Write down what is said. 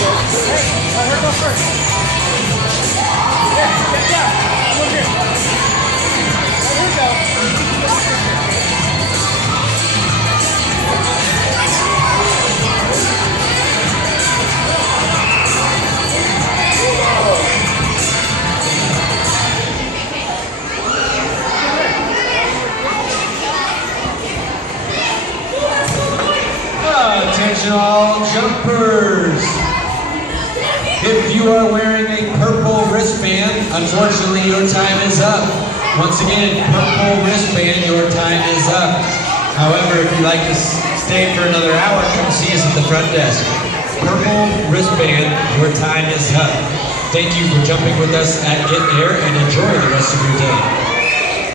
Let her go first. Yeah, get down. Come here. Let her go. Attention all jumpers. If you are wearing a purple wristband, unfortunately your time is up. Once again, purple wristband, your time is up. However, if you'd like to stay for another hour, come see us at the front desk. Purple wristband, your time is up. Thank you for jumping with us at Get Air and enjoy the rest of your day.